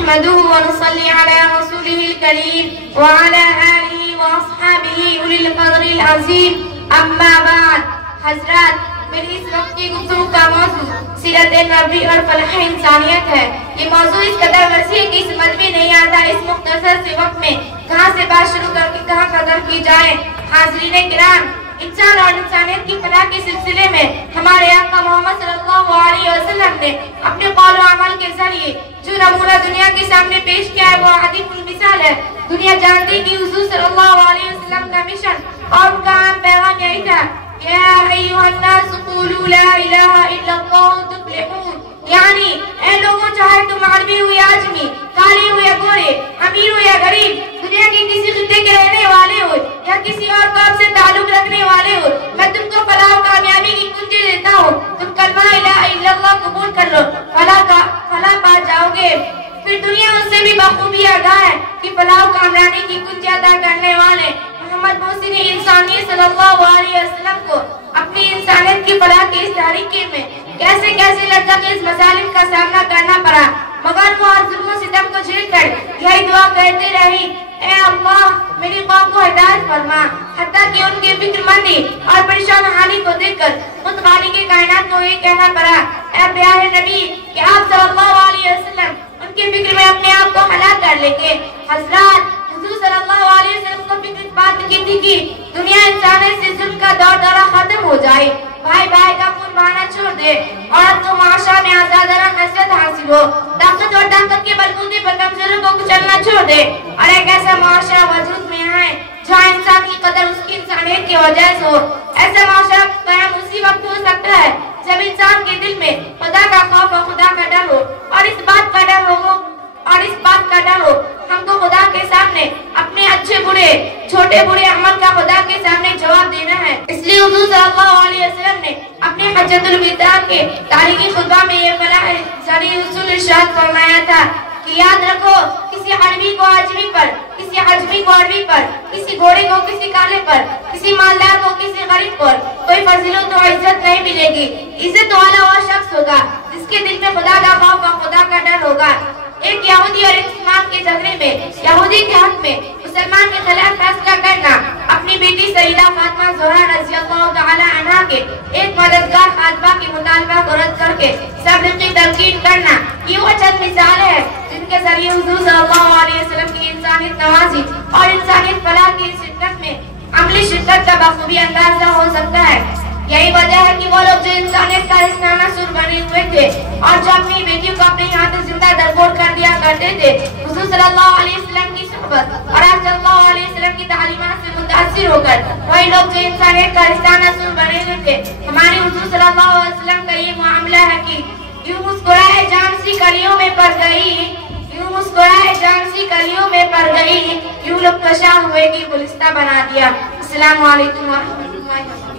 नहमदुहु व नुसल्ली अला रसूलिहिल करीम व अला आलिहि व अस्हाबिहि उलिल क़द्रिल अज़ीम। अम्मा बाद। हज़रात, मेरी इस वक्त की गुफ्तगू का मौजू सीरत नबी और फलाह इंसानियत है। ये मौजू इस कदर वसी है कि इस समझ में नहीं आता इस मुख्तसर से वक्त में कहाँ से बात शुरू करके कहाँ कदर की जाए। हाज़रीन किराम, इंसान और इंसानियत की फलाह के सिलसिले में हमारे आका मोहम्मद सल्लल्लाहु अलैहि वसल्लम ने अपने कौल व अमल के जरिए जो नमूना दुनिया के सामने पेश किया है वो आदिकुल मिसाल है। दुनिया जानती है कि हुजूर सल्लल्लाहु अलैहि वसल्लम का मिशन और उनका आम पैगाम यही था, या अय्युहन्नास क़ूलू ला इलाहा इल्लल्लाह तुफ़्लिहून, यानी ऐ लोगों, चाहे तुम अरबी हो या आजमी, काले हो या गोरे, अमीर हो या गरीब, दुनिया के किसी खित्ते के रहने वाले हो या किसी और कौम से ताल्लुक रखने वाले हो, मैं तुमको फलाह और कामयाबी की कुंजी देता हूँ। तुम कलमा ला इलाहा इल्लल्लाह कबूल कर लो, फलाह पा जाओगे। फिर दुनिया उससे भी बखूबी आगाह है कि फलाह और कामयाबी की कुंजी अदा करने वाले मोहम्मद मोहसिन इंसानी सल्लल्लाहु अलैहि वसल्लम को अपनी इंसानियत की फलाह की इस तारीकी में कैसे कैसे लज्जाखेज़ मसालिब का सामना करना पड़ा, मगर वो हर जुल्म सितम को झेलकर यही दुआ करते रही, ए अल्लाह मेरी कौम को हिदायत फरमा। हत्ता कि उनकी फिक्रमंदी और परेशान हाली को देखकर खुद खालिक के कायनात को ये कहना पड़ा, ए प्यारे नबी कि आप सल्लल्लाहु अलैहि वसल्लम उनकी फिक्र में अपने आप को हलाक कर लेंगे। हज़रात, हुजूर सल्लल्लाहु अलैहि वसल्लम को फिक्र इस बात की थी कि दुनिया इंसानियत से जुल्म का दौर दौरा खत्म हो जाए, भाई भाई का खून बहाना छोड़ दे, औरत को माशरा में आजादाना हैसियत हासिल हो, ताकत और ताकत के बलबूते पर कमजोरों को कुचलना छोड़ दे और एक ऐसा माशरा वजूद में आए जहाँ इंसान की कदर उसकी इंसानियत की वजह से हो। ऐसा माशरा कायम उसी वक्त हो सकता है जब इंसान के दिल में खुदा का खौफ और खुदा का डर हो और इस बात का डर हो हमको खुदा के सामने अपने अच्छे बुरे छोटे बुरे अमल का खुदा के सामने जवाब देना है। इसलिए हुजूर सल्लल्लाहु अलैहि वसल्लम ने अपने हज्जतुल विदा के तारीखी खुतबा में ये फलाह जरी उसूल इरशाद फरमाया था कि याद रखो, किसी अरबी को आजमी पर, किसी आजमी को अरबी पर, किसी घोड़े को किसी काले पर, किसी मालदार को किसी गरीब पर कोई फजीलत और इज्जत नहीं मिलेगी। इज्जत वाला वो शख्स होगा जिसके दिल में खुदा का खौफ और खुदा का डर होगा। एक यहूदी और एक मुसलमान के झगड़े में यहूदी के हक में मुसलमान के खिलाफ फैसला करना, अपनी बेटी सईदा फातिमा ज़ोहरा रज़ियल्लाहु तआला अन्हा के एक मददगार खातबा के मुतालबा को रद्द करके सब्र की तलकीन करना, ये वो चंद मिसाल है जिनके जरिए हुजूर सल्लल्लाहु अलैहि वसल्लम की इंसानियत नवाजी और इंसानियत फलाह की शिद्दत में अमली शिद्दत का बखूबी अंदाजा हो सकता है। यही वजह है कि वो लोग जो इंसानियत का रिश्ताना सुर बने हुए थे और जो अपनी बेटियों को अपने यहाँ से जिंदा दरगोर कर दिया करते थे, हुजूर सल्लल्लाहु अलैहि वसल्लम की सोहबत और आप सल्लल्लाहु अलैहि वसल्लम की तालीमात से मुतासिर होकर वही लोग जो इंसानियत का रिश्ताना सुर बने हुए थे, हमारे हुजूर सल्लल्लाहु अलैहि वसल्लम का ये मामला है कि यूं मुस्कुराए जान सी कलियों में पड़ गई, यूं मुस्कुराए जान सी कलियों में पड़ गई, यूं लोग कशा हुए की गुलिस्ता बना दिया। अस्सलामु अलैकुम व रहमतुल्लाहि व बरकातहू।